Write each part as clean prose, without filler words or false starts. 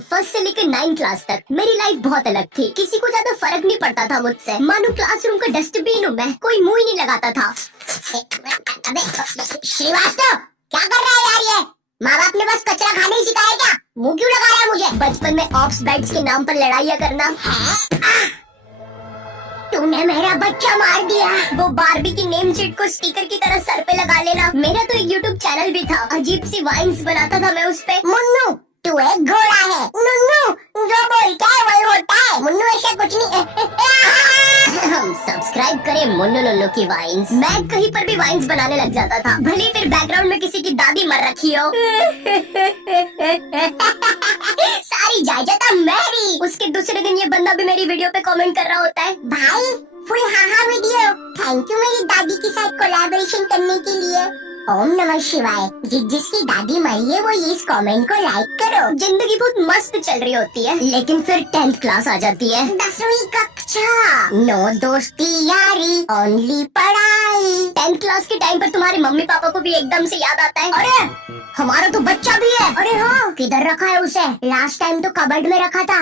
First से लेकर 9 class तक मेरी लाइफ बहुत अलग थी। किसी को ज्यादा फर्क नहीं पड़ता था मुझसे। मानो क्लासरूम का डस्टबिन हूँ मैं, कोई मुंह ही नहीं लगाता था। अबे श्रीवास्तव, क्या कर रहा है यार ये? माँ बाप ने बस कचरा खाने ही सिखाया क्या? मुंह क्यों लगा रहा है मुझे? बचपन में ऑप्स बैट्स के नाम पर लड़ाइयाँ करना। तूने मेरा बच्चा मार दिया। वो बारबी की नेम शीट को स्टिकर की तरह सर पे लगा लेना। मेरा तो एक यूट्यूब चैनल भी था, अजीब सी वाइन्स बनाता था मैं उस पे। मुन्नू, तू एक घोड़ा है। नुन्नू जो बोलता है वही होता है। मुन्नू ऐसा कुछ नहीं। हम सब्सक्राइब करें मुन्नू नुन्नू की वाइन्स। मैं कहीं पर भी वाइन्स बनाने लग जाता था, भले फिर बैकग्राउंड में किसी की दादी मर रखी हो। सारी जायदाद मेरी। उसके दूसरे दिन ये बंदा भी मेरी वीडियो पे कमेंट कर रहा होता है, भाई full haha video, thank you मेरी दादी के साथ कोलैबोरेशन करने के लिए। ओम नमः शिवाय। जिसकी दादी मरी है वो इस कमेंट को लाइक करो। जिंदगी बहुत मस्त चल रही होती है, लेकिन फिर 10th क्लास आ जाती है। 10वीं कक्षा, नो दोस्ती यारी, ओनली पढ़ाई। 10th क्लास के टाइम पर तुम्हारे मम्मी पापा को भी एकदम से याद आता है, अरे हमारा तो बच्चा भी है। अरे हाँ, किधर रखा है उसे? लास्ट टाइम तो कबर्ड में रखा था,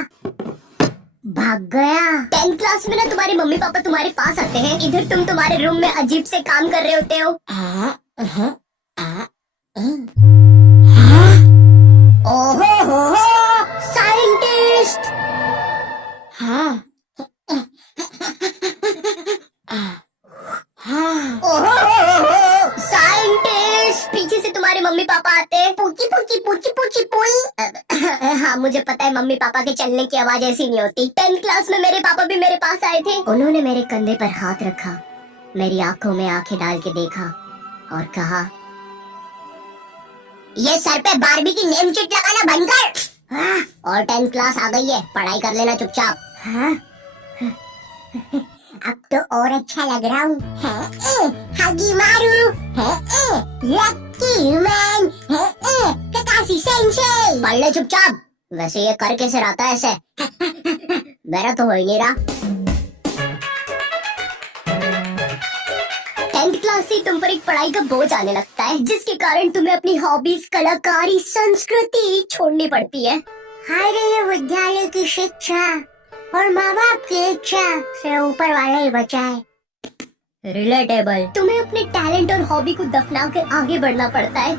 भाग गया। 10th क्लास में ना तुम्हारे मम्मी पापा तुम्हारे पास आते हैं, इधर तुम तुम्हारे रूम में अजीब से काम कर रहे होते हो। ओहो हो, साइंटिस्ट। हाँ साइंटिस्ट। पीछे से तुम्हारे मम्मी पापा आते हैं, पूछी पूछी पूछी पूछी पूई। हाँ मुझे पता है मम्मी पापा के चलने की आवाज ऐसी नहीं होती। 10th क्लास में मेरे पापा भी मेरे पास आए थे। उन्होंने मेरे कंधे पर हाथ रखा, मेरी आंखों में आंखें डाल के देखा और कहा, ये सर पे बारबी की नेम शीट लगाना बंद कर। और 10th क्लास आ गई है, पढ़ाई कर लेना चुपचाप। हाँ? अब तो और अच्छा लग रहा हूँ। हगी मारू, लकी मैन, ककाशी सेंसेई। पढ़ ले चुपचाप। वैसे ये कर कैसे रहता है ऐसे? मेरा तो हो ही नहीं रहा। 10th क्लास से तुम पर एक पढ़ाई का बोझ आने लगता है, जिसके कारण तुम्हें अपनी हॉबीज, कलाकारी, संस्कृति छोड़नी पड़ती है। हर विद्यालय की शिक्षा और माँ बाप की इच्छा से ऊपर वाला ही बचाए। रिलेटेबल। तुम्हें अपने टैलेंट और हॉबी को दफना कर आगे बढ़ना पड़ता है,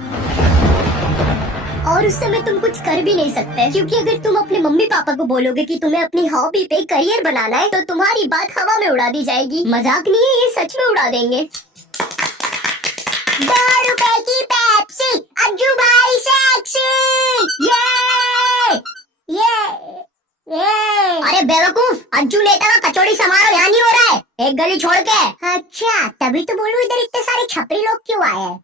और उस समय तुम कुछ कर भी नहीं सकते, क्योंकि अगर तुम अपने मम्मी पापा को बोलोगे कि तुम्हें अपनी हॉबी पे करियर बनाना है, तो तुम्हारी बात हवा में उड़ा दी जाएगी। मजाक नहीं है, ये सच में उड़ा देंगे। 2 रुपए की पेप्सी, अज्जू भाई सेक्सी। अरे बेवकूफ, अज्जू नेता का कचौड़ी समारोह यहाँ नहीं हो रहा है, एक गली छोड़ के। अच्छा, तभी तो बोलूं इधर इतने सारे छपरी लोग क्यों आए हैं।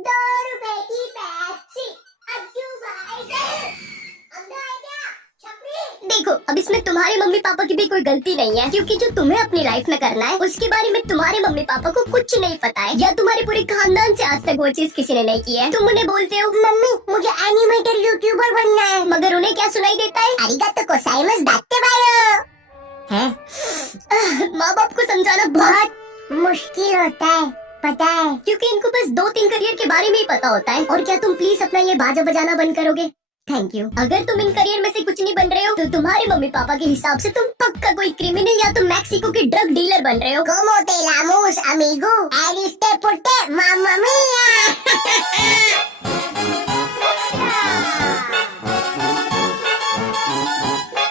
2 रुपए की पेप्सी, अज्जू भाई सेक्सी। अंदर आ जा, छपरी। देखो, अब इसमें तुम्हारे मम्मी पापा की भी कोई गलती नहीं है, क्योंकि जो तुम्हें अपनी लाइफ में करना है उसके बारे में तुम्हारे मम्मी पापा को कुछ नहीं पता है, या तुम्हारे पूरे खानदान से आज तक वो चीज किसी ने नहीं की है। तुम उन्हें बोलते हो, मम्मी मुझे एनिमेटर यूट्यूबर बनना है, मगर उन्हें क्या सुनाई देता है? अरिगातो गोजाइमासु दात्तेबायो। हैं? माँ बाप को समझाना बहुत मुश्किल होता है, पता है, क्योंकि इनको बस 2-3 करियर के बारे में ही पता होता है। और क्या तुम प्लीज अपना ये बाजा बजाना बंद करोगे? Thank you. अगर तुम इन करियर में से कुछ नहीं बन रहे हो, तो तुम्हारे मम्मी पापा के हिसाब से तुम पक्का कोई क्रिमिनल या तो मैक्सिको के ड्रग डीलर बन रहे हो। Como te llamamos, amigo? Aliste porte, mamma mia.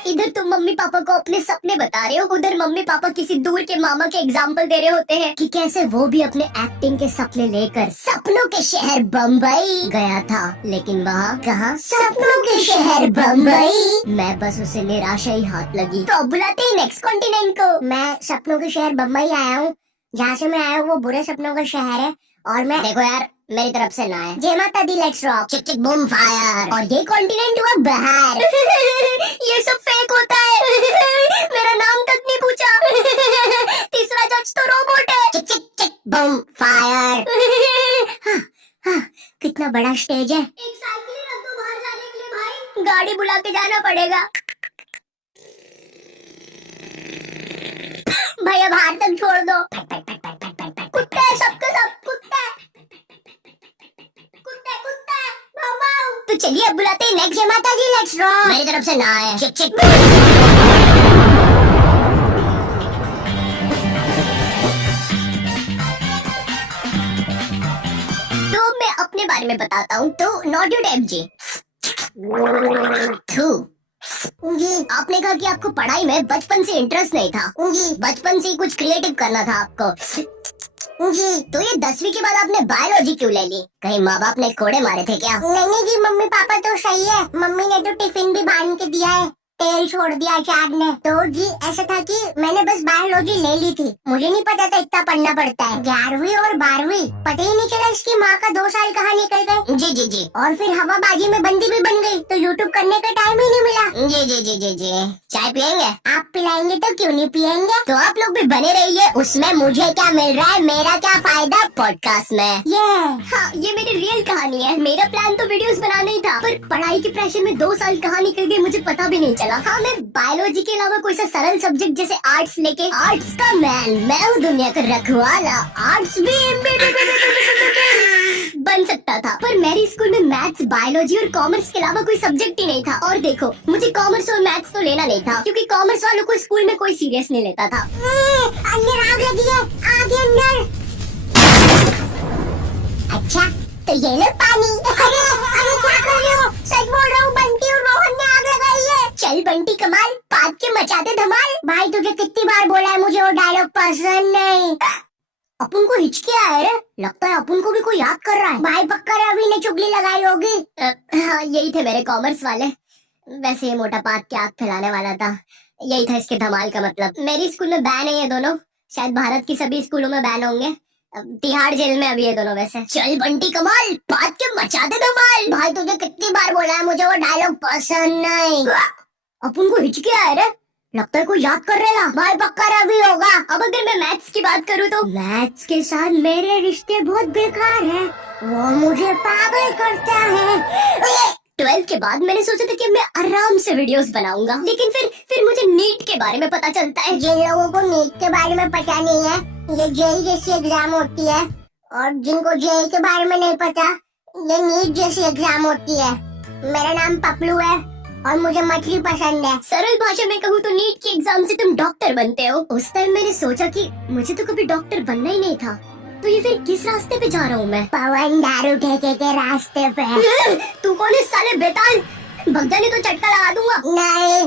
इधर तुम मम्मी पापा को अपने सपने बता रहे हो, उधर मम्मी पापा किसी दूर के मामा के एग्जाम्पल दे रहे होते हैं कि कैसे वो भी अपने एक्टिंग के सपने लेकर सपनों के शहर बम्बई गया था, लेकिन वहाँ कहाँ? सपनों के शहर बम्बई। मैं बस उसे निराशा ही हाथ लगी, तो अब बुलाते हैं नेक्स्ट कॉन्टिनेंट को। मैं सपनों के शहर बम्बई आया हूँ, जहाँ से मैं आया हूँ वो बुरे सपनों का शहर है। और मैं देखो यार, मेरी तरफ से ना है। जय माता दी, लेट्स रॉक, चिक चिक बूम फायर। और ये कॉन्टिनेंट हुआ बिहार। ये सब फेक होता है। मेरा नाम तक नहीं पूछा। तीसरा जज तो रोबोट है। चिक चिक चिक बूम फायर। कितना बड़ा स्टेज है। एक साइकिल रख दो बाहर जाने के लिए भाई, गाड़ी बुला के जाना पड़ेगा। भैया बाहर तक छोड़ दो। कुत्ते सबके सब कुत्ते कुत्ते कुत्ते भाऊ भाऊ। तो चलिए अब बुलाते हैं नेक्स्ट। जय माता दी, लेट्स रॉक। मेरी तरफ से ना है। चिक चिक। तो मैं अपने बारे में बताता हूँ। तो नॉट यू टैप जी। थू। जी आपने कहा कि आपको पढ़ाई में बचपन से इंटरेस्ट नहीं था। जी बचपन से ही कुछ क्रिएटिव करना था आपको। जी। तो ये 10वीं के बाद आपने बायोलॉजी क्यों ले ली? कहीं माँ बाप ने कोड़े मारे थे क्या? नहीं जी, मम्मी पापा तो सही है। मम्मी ने तो टिफिन भी बांध के दिया है, तेल छोड़ दिया अचार ने। तो जी ऐसा था कि मैंने बस बायोलॉजी ले ली थी। मुझे नहीं पता था इतना पढ़ना पड़ता है। 11वीं और 12वीं पता ही नहीं चला इसकी माँ का 2 साल कहाँ निकल गए। जी जी जी। और फिर हवाबाजी में बंदी भी बन गई, तो यूट्यूब करने का टाइम ही नहीं मिला। जी जी जी जी जी। चाय पियेंगे? आप पिलाएंगे तो क्यों नहीं पियेंगे। तो आप लोग भी बने रहिए। उसमें मुझे क्या मिल रहा है, मेरा क्या फायदा पॉडकास्ट में। ये हाँ, ये मेरी रियल कहानी है। मेरा प्लान तो वीडियोस बनाना ही था, पर पढ़ाई के प्रेशर में 2 साल कहाँ निकल गए मुझे पता भी नहीं चला। हाँ, मैं बायोलॉजी के अलावा कोई सा सरल सब्जेक्ट जैसे आर्ट्स लेके, आर्ट्स का मैन मैं हूँ दुनिया का रखवाला, आर्ट्स भी बन सकता था। पर मेरे स्कूल में मैथ्स, बायोलॉजी और कॉमर्स के अलावा कोई सब्जेक्ट ही नहीं था। और देखो, मुझे कॉमर्स और मैथ्स तो लेना नहीं था, क्योंकि कॉमर्स वालों को स्कूल में कोई सीरियस नहीं लेता था। अंदर आग लगी है, आगे अंदर। अच्छा तो ये लो पानी। अरे अरे क्या कर रहे हो? सच बोल रहा हूँ, बंटी और रोहन ने आग लगाई है। चल बंटी कमाल, पाद के मचाते धमाल। भाई तुझे कितनी बार बोला है, मुझे वो डायलॉग पसंद नहीं। अपन को हिचके आया रे, लगता है अपन को भी कोई याद कर रहा है। भाई पक्का रवि ने चुगली लगाई होगी। हाँ, यही थे मेरे कॉमर्स वाले। वैसे ये मोटा पाद के आग फैलाने वाला था, यही था इसके धमाल का मतलब। मेरी स्कूल में बैन है ये दोनों, शायद भारत की सभी स्कूलों में बैन होंगे। तिहाड़ जेल में अभी ये दोनों। वैसे चल बंटी कमाल, पाद के मचाते धमाल। भाई तुझे कितनी बार बोला है, मुझे वो डायलॉग पसंद नहीं। अपन को हिचके आया रे, लगता है कोई याद कर रहा है। भाई पक्का रवि होगा। अब अगर मैं मैथ्स की बात करूँ तो मैथ्स के साथ मेरे रिश्ते बहुत बेकार हैं। वो मुझे पागल करता है। 12th के बाद मैंने सोचा था कि मैं आराम से वीडियोस बनाऊंगा, लेकिन फिर मुझे नीट के बारे में पता चलता है। जिन लोगों को नीट के बारे में पता नहीं है, ये जेई जैसी एग्जाम होती है। और जिनको जेई के बारे में नहीं पता, ये नीट जैसी एग्जाम होती है। मेरा नाम पपलू है और मुझे मछली पसंद है। सरल भाषा में कहूँ तो नीट की एग्जाम से तुम डॉक्टर बनते हो। उस टाइम मैंने सोचा कि मुझे तो कभी डॉक्टर बनना ही नहीं था, तो ये फिर किस रास्ते पे जा रहा हूँ मैं? पवन दारू ठेके के रास्ते पे। तू कौन है साले बेताल? भगजा ने तो चटका लगा दूंगा। नहीं।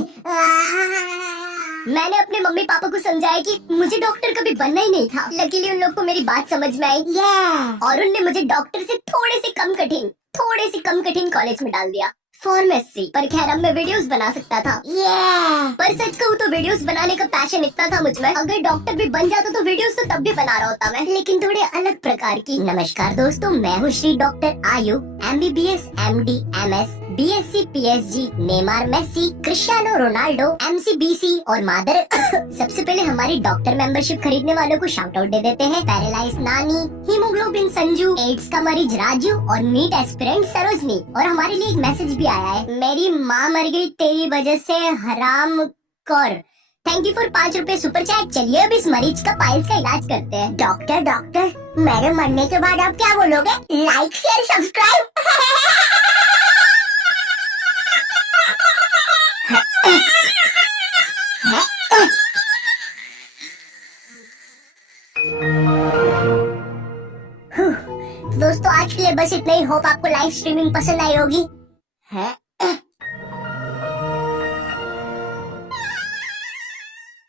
मैंने अपने मम्मी पापा को समझाया कि मुझे डॉक्टर कभी बनना ही नहीं था। लकीली उन लोग को मेरी बात समझ में आई और उनने मुझे डॉक्टर से थोड़े से कम कठिन कॉलेज में डाल दिया, फार्मेसी। पर खैर अब मैं वीडियोस बना सकता था। पर सच कहूँ तो वीडियोस बनाने का पैशन इतना था मुझ में, अगर डॉक्टर भी बन जाता तो वीडियोस तो तब भी बना रहा होता मैं, लेकिन थोड़े अलग प्रकार की। नमस्कार दोस्तों, मैं हूँ Shri doctor Ayu, MBBS, MD, MS, BSc, PSG, Neymar, Messi, Cristiano Ronaldo, MCBC और मादर। सबसे पहले हमारी डॉक्टर मेंबरशिप खरीदने वालों को शाउट आउट दे देते हैं। पैरालाइज नानी, हीमोग्लोबिन संजू, एड्स का मरीज राजू और नीट एस्पिरेंट सरोजनी। और हमारे लिए एक मैसेज भी आया है, मेरी माँ मर गई तेरी वजह से, हराम कौर। थैंक यू फॉर 5 रुपए सुपर चैट। चलिए अब इस मरीज का पाइल्स का इलाज करते हैं। डॉक्टर मेरे मरने के बाद आप क्या बोलोगे? Like share subscribe. दोस्तों आज के लिए बस इतना ही। होप आपको लाइव स्ट्रीमिंग पसंद आई होगी। है